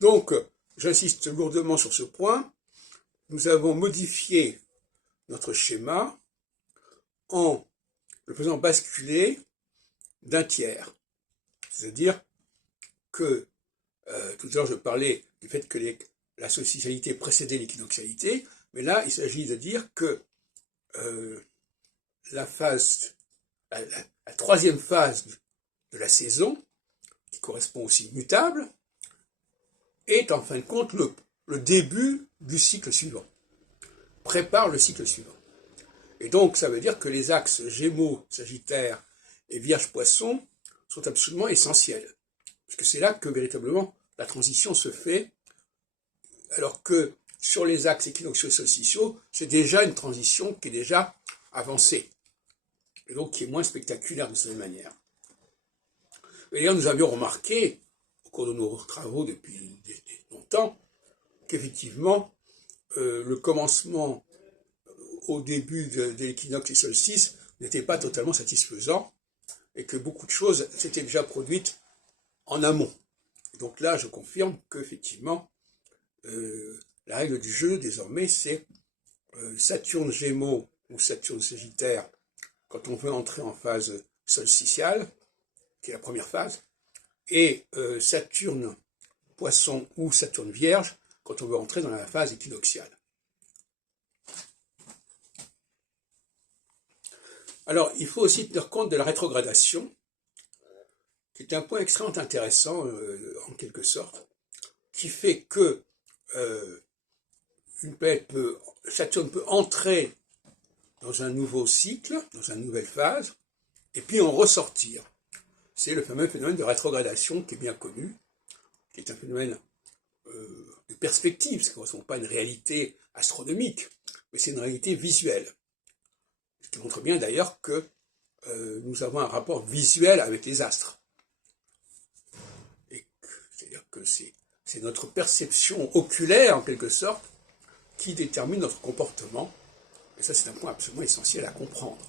Donc, j'insiste lourdement sur ce point, nous avons modifié notre schéma en le faisant basculer d'un tiers. C'est-à-dire que, tout à l'heure je parlais du fait que la solsticialité précédait l'équinoxialité, mais là il s'agit de dire que la troisième phase de la saison, qui correspond aussi mutable, est en fin de compte le début du cycle suivant, prépare le cycle suivant. Et donc ça veut dire que les axes Gémeaux, Sagittaire et Vierge-Poisson sont absolument essentiels, parce que c'est là que véritablement la transition se fait, alors que sur les axes équinoxiaux et solsticiaux, c'est déjà une transition qui est déjà avancée, et donc qui est moins spectaculaire de cette manière. Et d'ailleurs, nous avions remarqué, au cours de nos travaux depuis longtemps, qu'effectivement, le commencement au début de l'équinoxe et solstice n'était pas totalement satisfaisant, et que beaucoup de choses s'étaient déjà produites en amont. Donc là, je confirme qu'effectivement, la règle du jeu, désormais, c'est Saturne Gémeaux ou Saturne Sagittaire, quand on veut entrer en phase solsticiale, qui est la première phase, et Saturne Poisson ou Saturne Vierge, quand on veut entrer dans la phase équinoxiale. Alors, il faut aussi tenir compte de la rétrogradation, qui est un point extrêmement intéressant, en quelque sorte, qui fait que Saturne peut entrer dans un nouveau cycle, dans une nouvelle phase, et puis en ressortir. C'est le fameux phénomène de rétrogradation qui est bien connu, qui est un phénomène de perspective, ce qui ne correspond pas à une réalité astronomique, mais c'est une réalité visuelle. Ce qui montre bien d'ailleurs que nous avons un rapport visuel avec les astres. C'est-à-dire que c'est notre perception oculaire, en quelque sorte, qui détermine notre comportement. Et ça, c'est un point absolument essentiel à comprendre.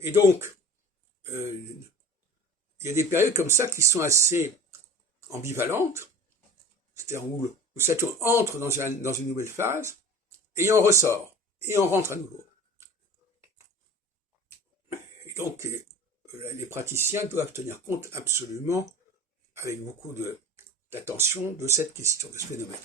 Et donc, il y a des périodes comme ça qui sont assez ambivalentes, c'est-à-dire où Saturne entre dans une nouvelle phase, et en ressort, et en rentre à nouveau. Et donc, les praticiens doivent tenir compte absolument, avec beaucoup d'attention, de cette question, de ce phénomène.